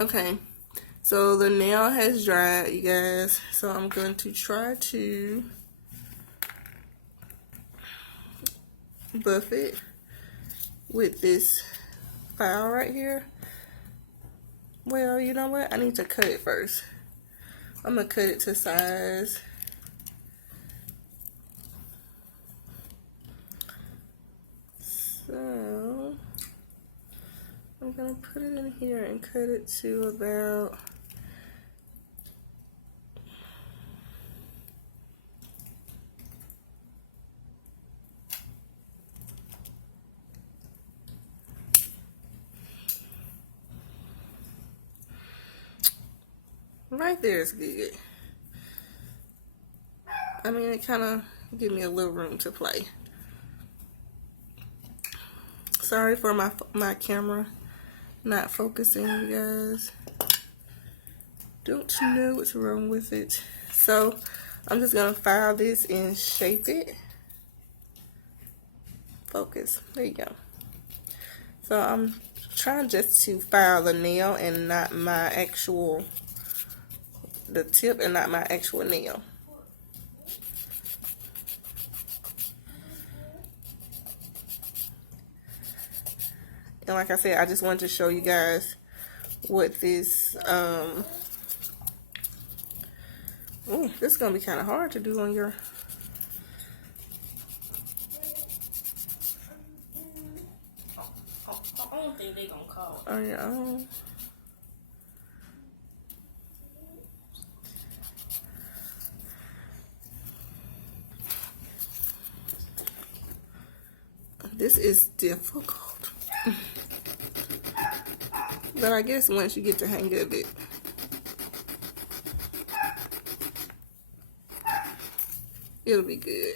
Okay, so the nail has dried, you guys. So I'm going to try to buff it with this file right here. Well, you know what? I need to cut it first. I'm going to cut it to size. So I'm going to put it in here and cut it to about right there is good. I mean, it kind of give me a little room to play. Sorry for my camera not focusing, you guys. Don't you know what's wrong with it? So I'm just gonna file this and shape it. Focus. There you go. So I'm trying just to file the nail and not my actual, the tip and not my actual nail. And like I said, I just wanted to show you guys what this, ooh, this is going to be kind of hard to do on your, I don't think they gonna call. On your own. This is difficult. But I guess once you get the hang of it, it'll be good.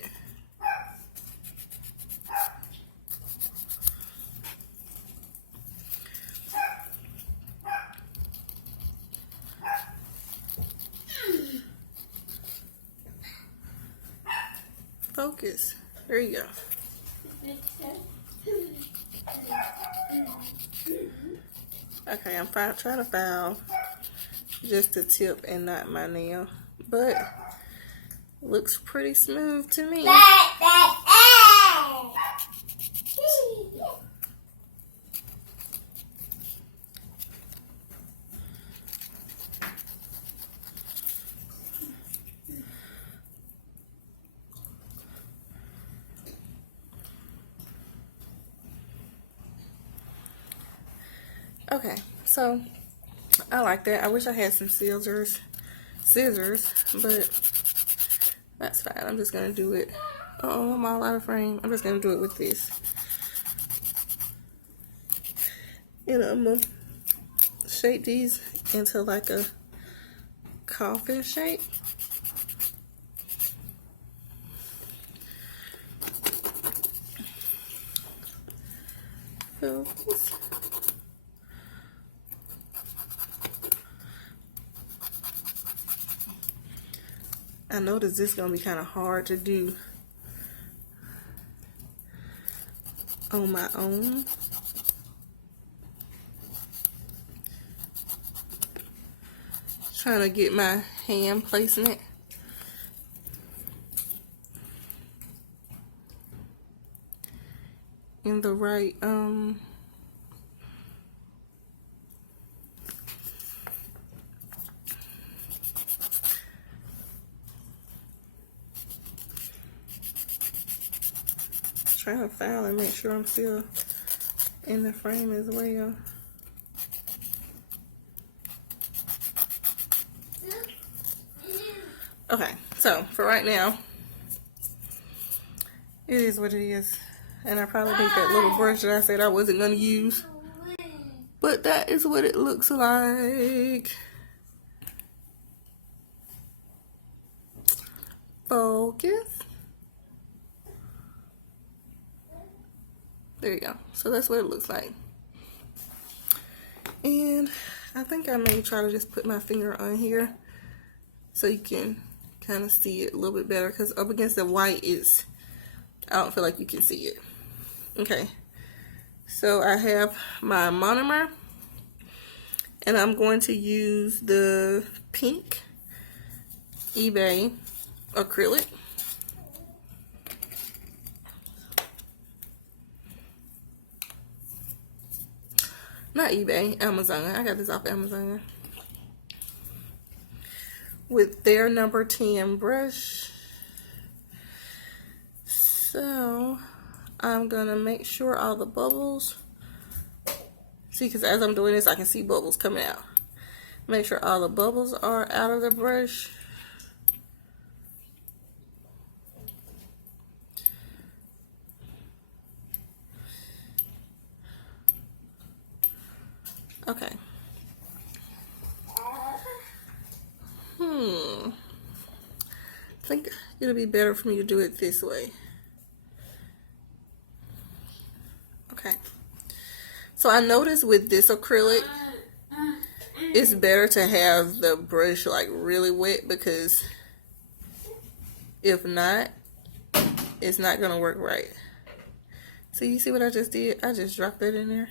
Focus. There you go. Okay, I'm trying to file just the tip and not my nail, but looks pretty smooth to me. Okay, so I like that. I wish I had some scissors, but that's fine. I'm just gonna do it. Oh, I'm all out of frame. I'm just gonna do it with this. And I'm gonna shape these into like a coffin shape. Focus. I noticed this is going to be kind of hard to do on my own. Trying to get my hand placement. In the right, trying to file and make sure I'm still in the frame as well. Okay, so for right now, it is what it is. And I probably need that little brush that I said I wasn't going to use. But that is what it looks like. Focus. There you go. So that's what it looks like. And I think I may try to just put my finger on here so you can kind of see it a little bit better, because up against the white I don't feel like you can see it. Okay, so I have my monomer, And I'm going to use the pink eBay acrylic. Not eBay, Amazon. I got this off Amazon. With their number 10 brush. So I'm gonna make sure all the bubbles, see, because as I'm doing this I can see bubbles coming out. Make sure all the bubbles are out of the brush. Okay. I think it'll be better for me to do it this way. Okay. So I noticed with this acrylic, it's better to have the brush like really wet, because if not, it's not gonna work right. So you see what I just did? I just dropped that in there.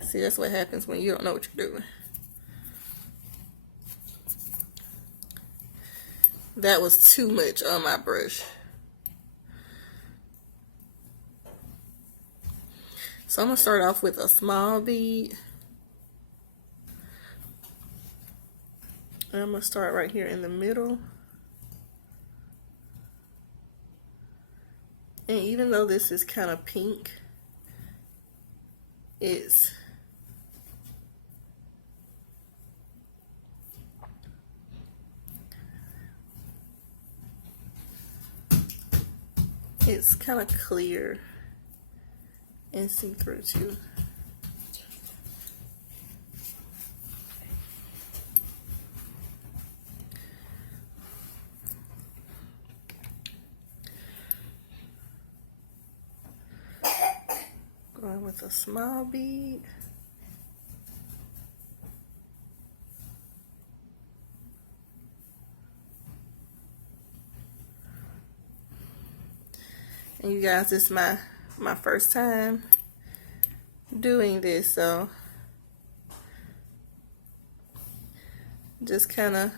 See, that's what happens when you don't know what you're doing. That was too much on my brush. So I'm going to start off with a small bead. And I'm going to start right here in the middle. And even though this is kind of pink, it's kind of clear and see-through too. Going with a small bead. And you guys, this is my first time doing this, so just kind of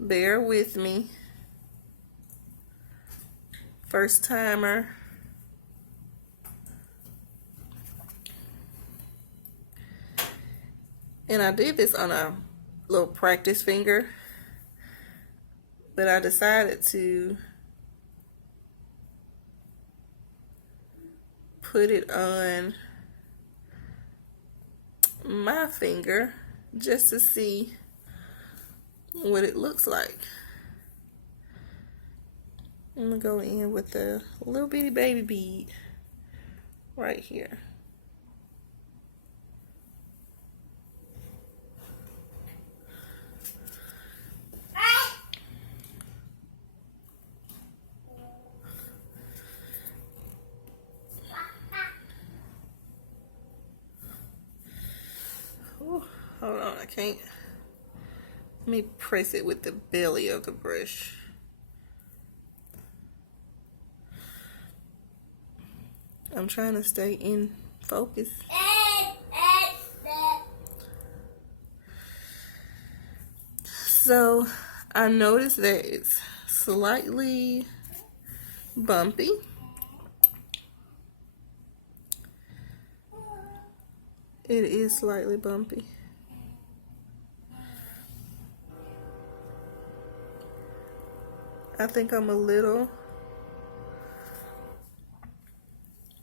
bear with me. First timer. And I did this on a little practice finger, but I decided to put it on my finger just to see what it looks like. I'm gonna go in with a little bitty baby bead right here. Ooh, hold on, I can't. Let me press it with the belly of the brush. I'm trying to stay in focus. So I noticed that it's slightly bumpy. It is slightly bumpy. I think I'm a little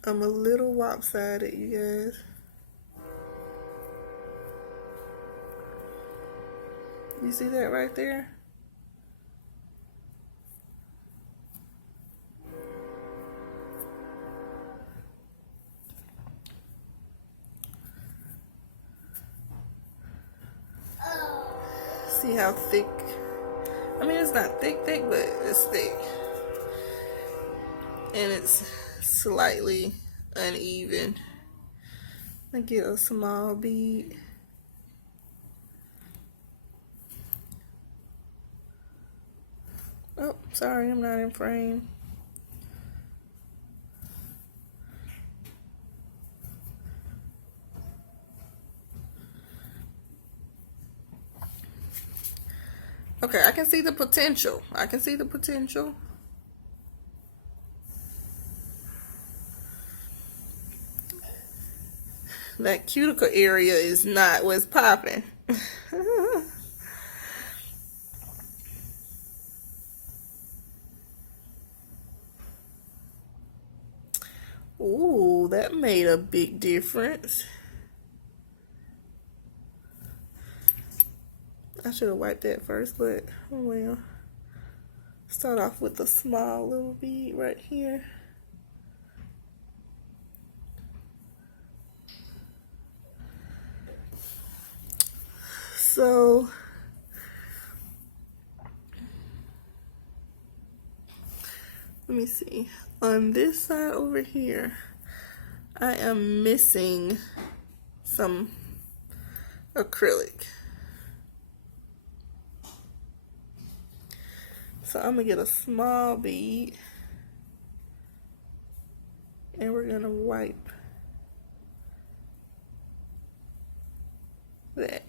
lopsided, you guys. You see that right there? See how thick? I mean, it's not thick, but it's thick. And it's slightly uneven. I get a small bead. Oh, sorry, I'm not in frame. Okay, I can see the potential. I can see the potential. That cuticle area is not what's popping. Ooh, that made a big difference. I should have wiped that first, but oh well. Start off with a small little bead right here. So let me see. On this side over here, I am missing some acrylic. So I'm gonna get a small bead and we're gonna wipe that.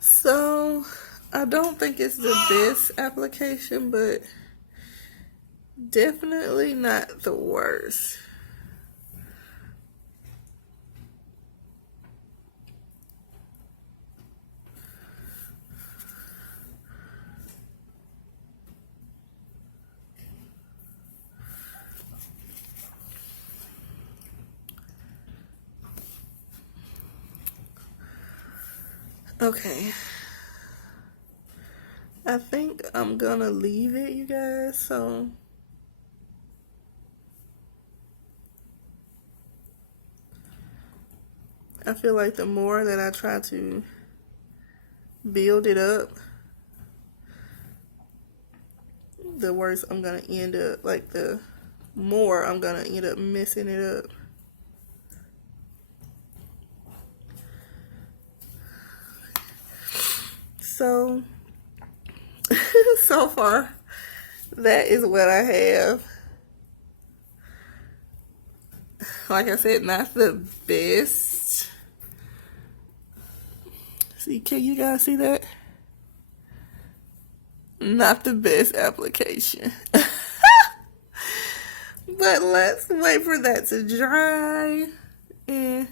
So I don't think it's the best application, but definitely not the worst. Okay, I think I'm gonna leave it, you guys. So I feel like the more that I try to build it up, the worse I'm gonna end up. Like the more I'm gonna end up messing it up. So so far that is what I have. Like I said, not the best. See, can you guys see that? Not the best application. But let's wait for that to dry and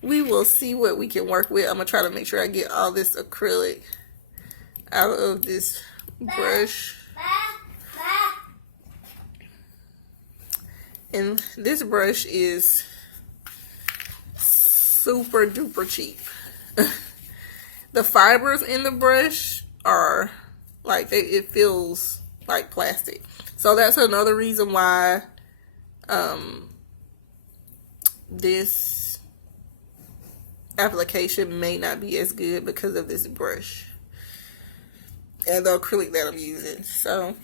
we will see what we can work with. I'm gonna try to make sure I get all this acrylic out of this brush. And this brush is super duper cheap. The fibers in the brush are like, it feels like plastic. So that's another reason why this application may not be as good, because of this brush and the acrylic that I'm using. So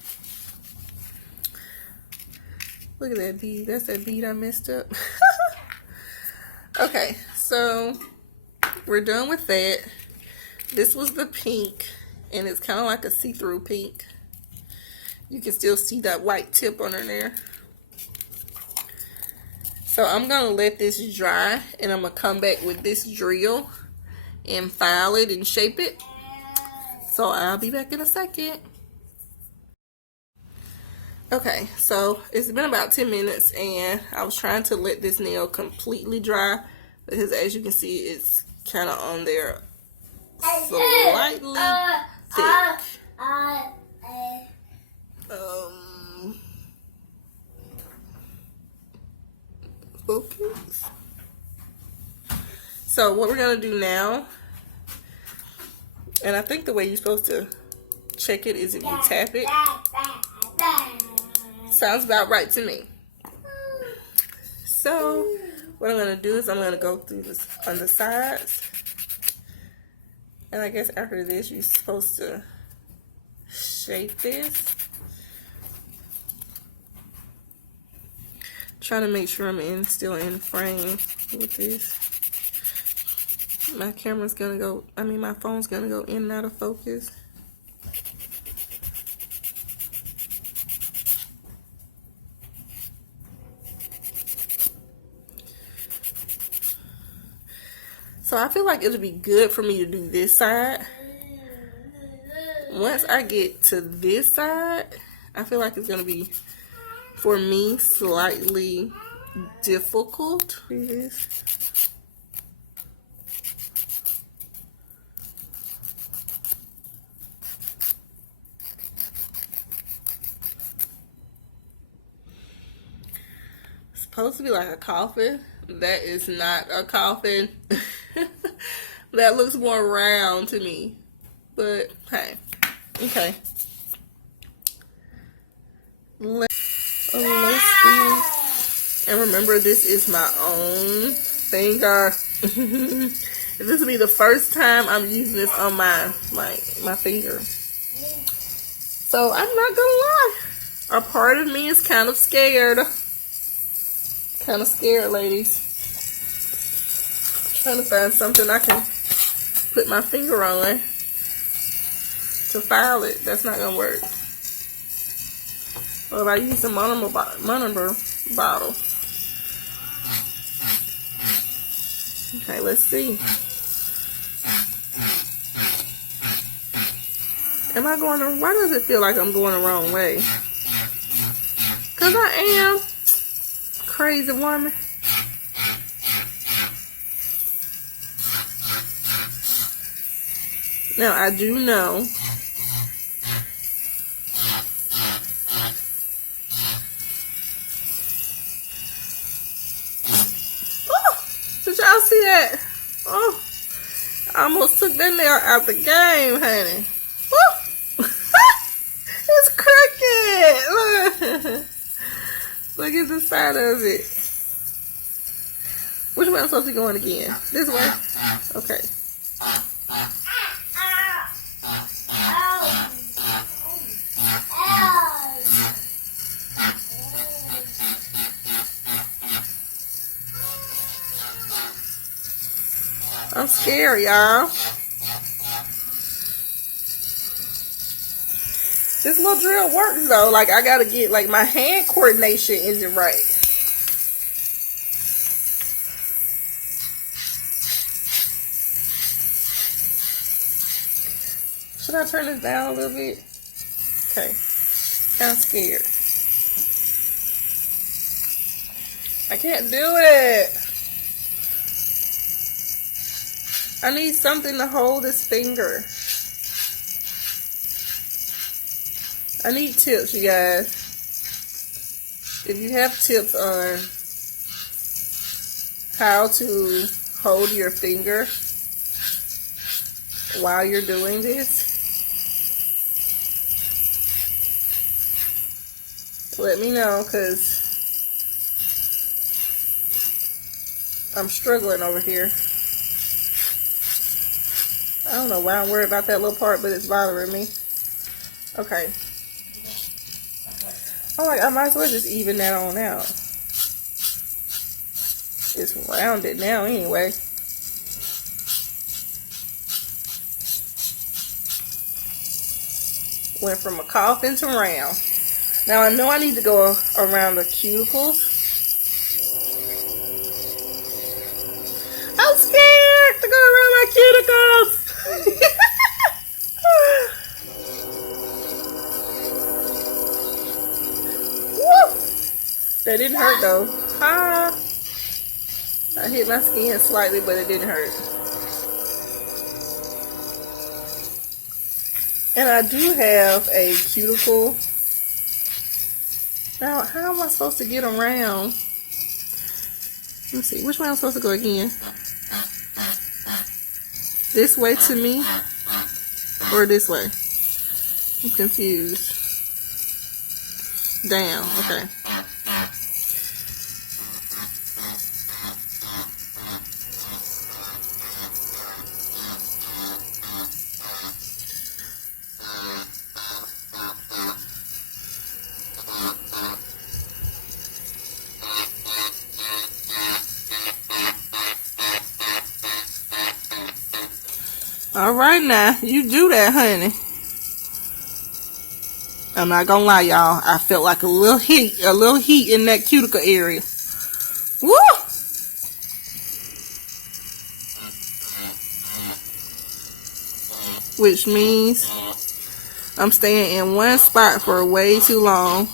look at that bead. That's that bead I messed up. Okay, so we're done with that. This was the pink, and it's kind of like a see-through pink. You can still see that white tip under there. So I'm going to let this dry, and I'm going to come back with this drill and file it and shape it. So I'll be back in a second. Okay, so it's been about 10 minutes, and I was trying to let this nail completely dry, because as you can see, it's kind of on there slightly thick. Focus. So what we're gonna do now, and I think the way you're supposed to check it is if you tap it. Sounds about right to me. So what I'm gonna do is I'm gonna go through this on the sides, and I guess after this you're supposed to shape this. Trying to make sure I'm still in frame with this. My camera's gonna go, my phone's gonna go in and out of focus. So I feel like it'll be good for me to do this side. Once I get to this side, I feel like it's going to be, for me, slightly difficult. It's supposed to be like a coffin. That is not a coffin. That looks more round to me. But, hey. Okay. Let's see. And remember, this is my own finger. This will be the first time I'm using this on my finger. So, I'm not gonna lie. A part of me is kind of scared. Kind of scared, ladies. Trying to find something I can put my finger on to file it. That's not gonna work. Well, if I use the monomer bottle. Okay, let's see. Am I going the, why does it feel like I'm going the wrong way? Because I am. Crazy woman. Now, I do know did y'all see that? Oh, I almost took that nail out the game, honey. Woo! It's crooked. Look. Look at the side of it. Which way I'm supposed to be going again? This way? Okay. I'm scared, y'all. This little drill works though. Like, I gotta get, like, my hand coordination isn't right. Should I turn this down a little bit? Okay. Kind of scared. I can't do it. I need something to hold this finger. I need tips, you guys. If you have tips on how to hold your finger while you're doing this, let me know, because I'm struggling over here. I don't know why I'm worried about that little part, but it's bothering me. Okay. Alright, I might as well just even that on out. It's rounded now anyway. Went from a coffin to round. Now I know I need to go around the cuticles. I'm scared to go around my cuticles. That didn't hurt though. Ah, I hit my skin slightly, but it didn't hurt. And I do have a cuticle. Now, how am I supposed to get around? Let me see. Which way am I supposed to go again? This way to me? Or this way? I'm confused. Down. Okay. All right now, you do that, honey. I'm not gonna lie, y'all. I felt like a little heat in that cuticle area. Woo! which means I'm staying in one spot for way too long.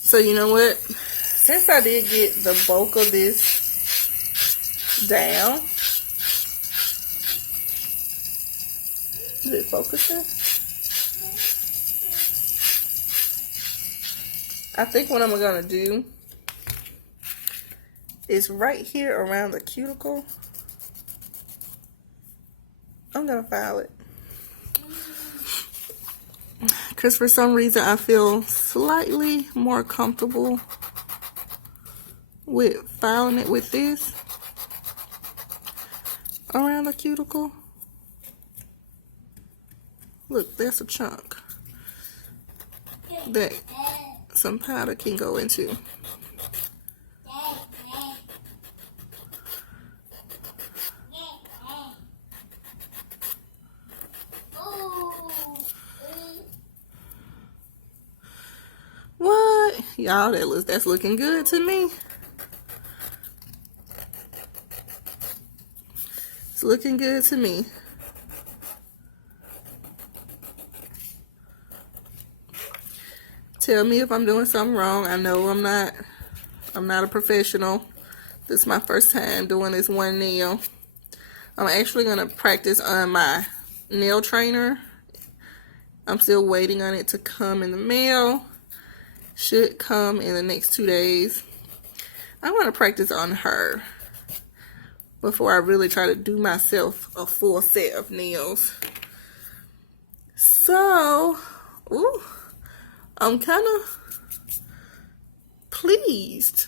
So you know what? Since I did get the bulk of this down, is it focusing? I think what I'm gonna do is right here around the cuticle, I'm gonna file it. Because for some reason I feel slightly more comfortable with filing it with this around the cuticle. Look, there's a chunk that some powder can go into. What? Y'all, that's looking good to me. It's looking good to me. Tell me if I'm doing something wrong. I know I'm not a professional. This is my first time doing this one nail. I'm actually going to practice on my nail trainer. I'm still waiting on it to come in the mail. Should come in the next 2 days. I want to practice on her before I really try to do myself a full set of nails. So, ooh, I'm kind of pleased.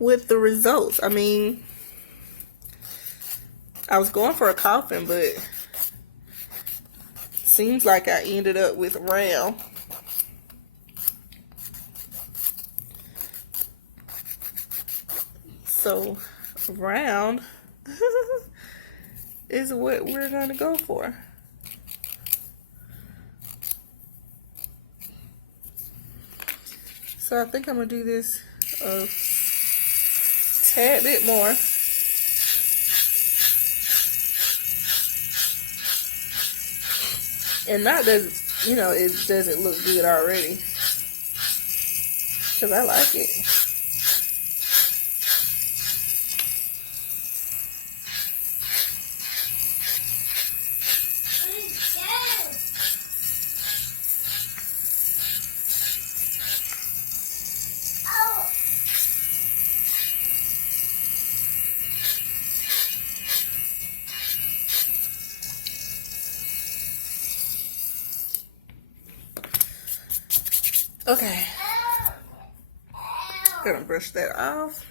With the results. I mean, I was going for a coffin, but seems like I ended up with round. So round is what we're gonna go for. So I think I'm gonna do this a tad bit more. And not that, you know, it doesn't look good already. Because I like it. Okay. Gonna brush that off.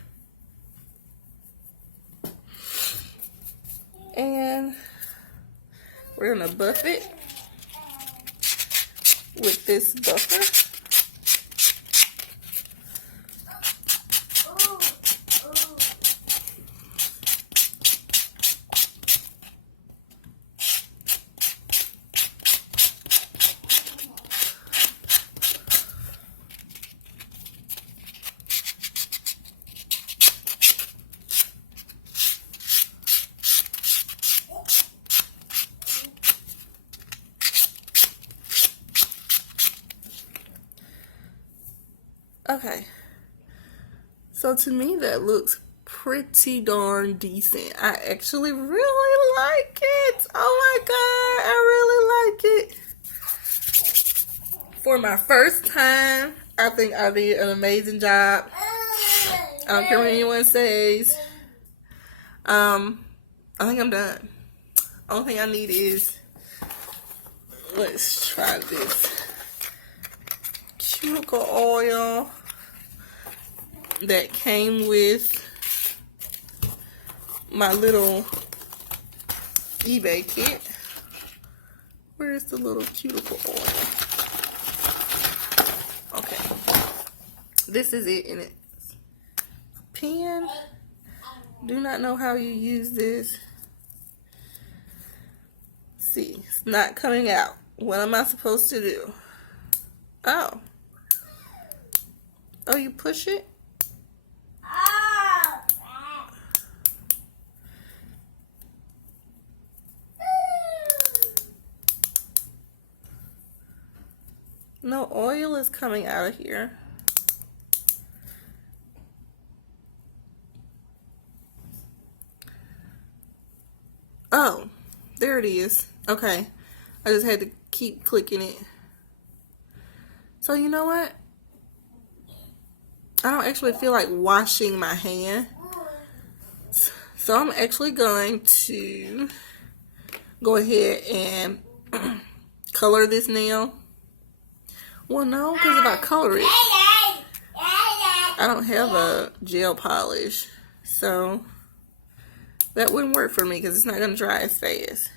And we're gonna buff it with this buffer. Okay, so to me that looks pretty darn decent. I actually really like it. Oh my god, I really like it. For my first time, I think I did an amazing job. I don't care what anyone says. I think I'm done. Only thing I need is, let's try this cuticle oil that came with my little eBay kit. Where's the little cuticle oil? Okay, this is it in it. A pen. Do not know how you use this. See, it's not coming out. What am I supposed to do? Oh, Oh, you push it? No oil is coming out of here. Oh, there it is. Okay. I just had to keep clicking it. So you know what? I don't actually feel like washing my hand. So I'm actually going to go ahead and color this nail. Well, no, because if I color it, I don't have a gel polish. So that wouldn't work for me because it's not going to dry as fast.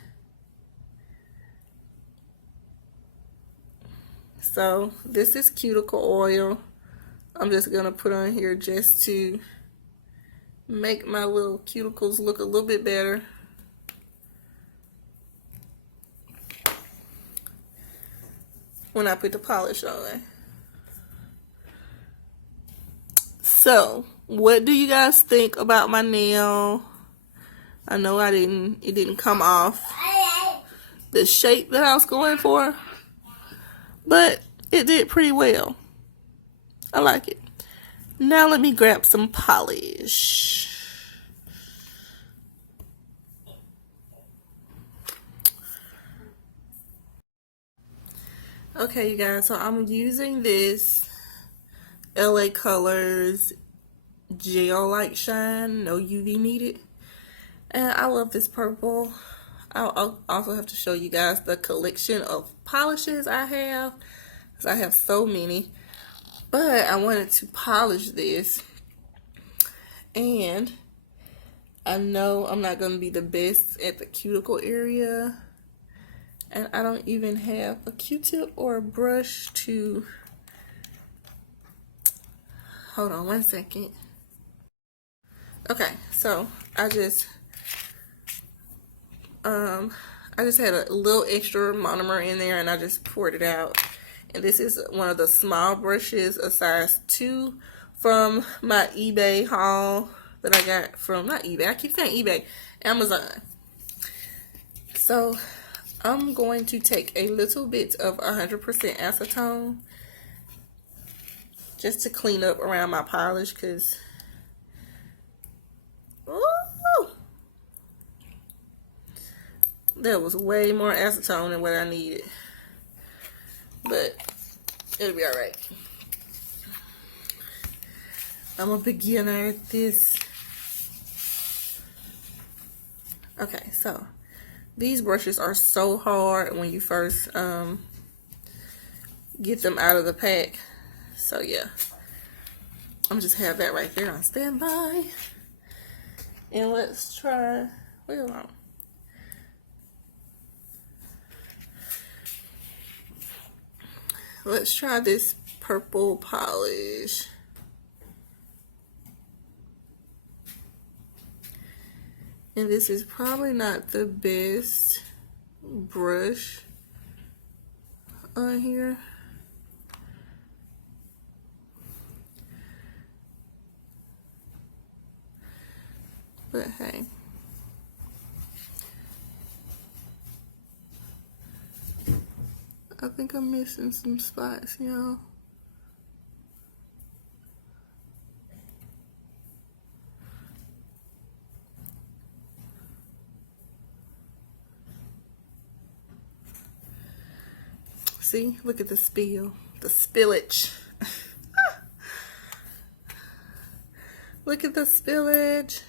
So this is cuticle oil. I'm just going to put on here just to make my little cuticles look a little bit better. When I put the polish on. So, what do you guys think about my nail? I know it didn't come off the shape that I was going for, but it did pretty well. I like it. Now let me grab some polish. Okay, you guys, so I'm using this LA Colors Gel Light Shine, no UV needed. And I love this purple. I'll also have to show you guys the collection of polishes I have, because I have so many. But I wanted to polish this. And I know I'm not going to be the best at the cuticle area. And I don't even have a Q-tip or a brush to... Hold on one second. Okay, so I just had a little extra monomer in there and I just poured it out. And this is one of the small brushes, a size 2 from my eBay haul that I got from, not eBay, I keep saying eBay, Amazon. So I'm going to take a little bit of 100% acetone just to clean up around my polish, because there was way more acetone than what I needed. But it'll be alright. I'm a beginner at this. Okay, so these brushes are so hard when you first get them out of the pack. So yeah, I'm just have that right there on standby. And let's try, wait a minute. Let's try this purple polish. And this is probably not the best brush on here. But hey. I think I'm missing some spots, y'all. See, look at the spill, the spillage. Look at the spillage.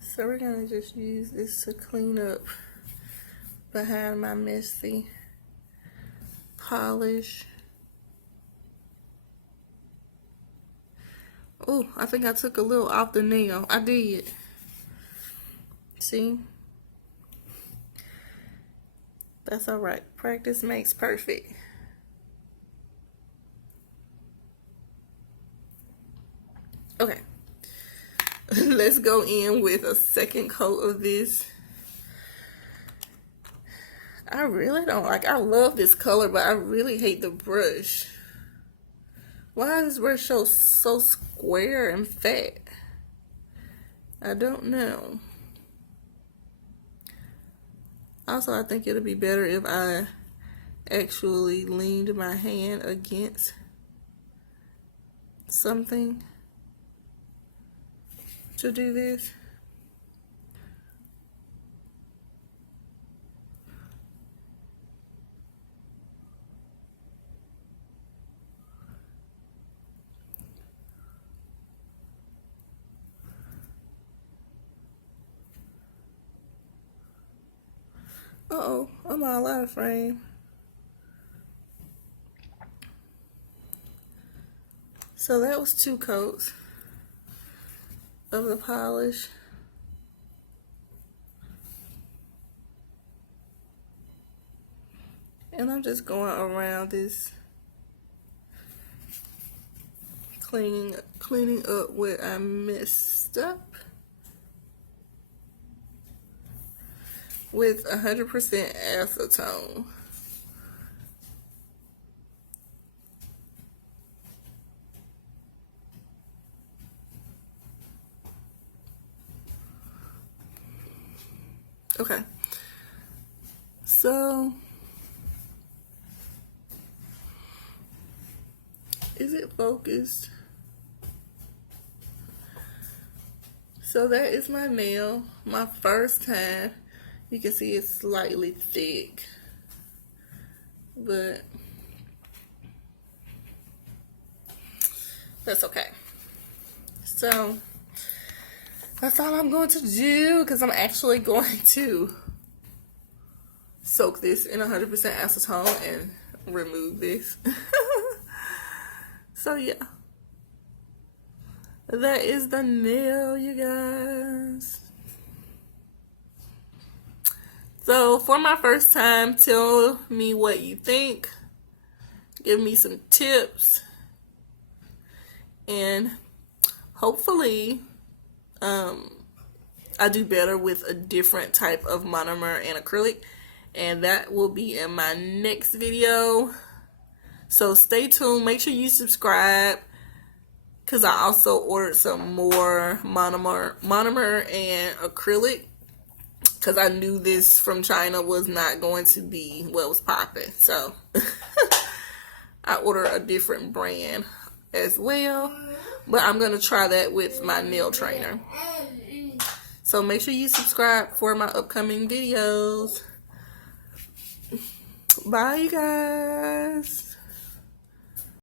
So we're gonna just use this to clean up behind my messy polish. Oh, I think I took a little off the nail. I did. See? That's alright. Practice makes perfect. Okay. Let's go in with a second coat of this I really don't like, I love this color, but I really hate the brush. Why is this brush so square and fat? I don't know. Also, I think it'll be better if I actually leaned my hand against something to do this. Uh-oh, I'm all out of frame. So that was 2 coats of the polish. And I'm just going around this, cleaning up what I messed up with 100% acetone. Okay, so is it focused? So that is my nail, my first time. You can see it's slightly thick, but that's okay. So that's all I'm going to do, because I'm actually going to soak this in 100% acetone and remove this. So yeah, that is the nail, you guys. So for my first time, tell me what you think. Give me some tips. And hopefully I do better with a different type of monomer and acrylic. And that will be in my next video. So stay tuned. Make sure you subscribe, because I also ordered some more monomer and acrylic, because I knew this from China was not going to be what was popping. So I ordered a different brand as well, but I'm going to try that with my nail trainer. So make sure you subscribe for my upcoming videos. Bye, you guys.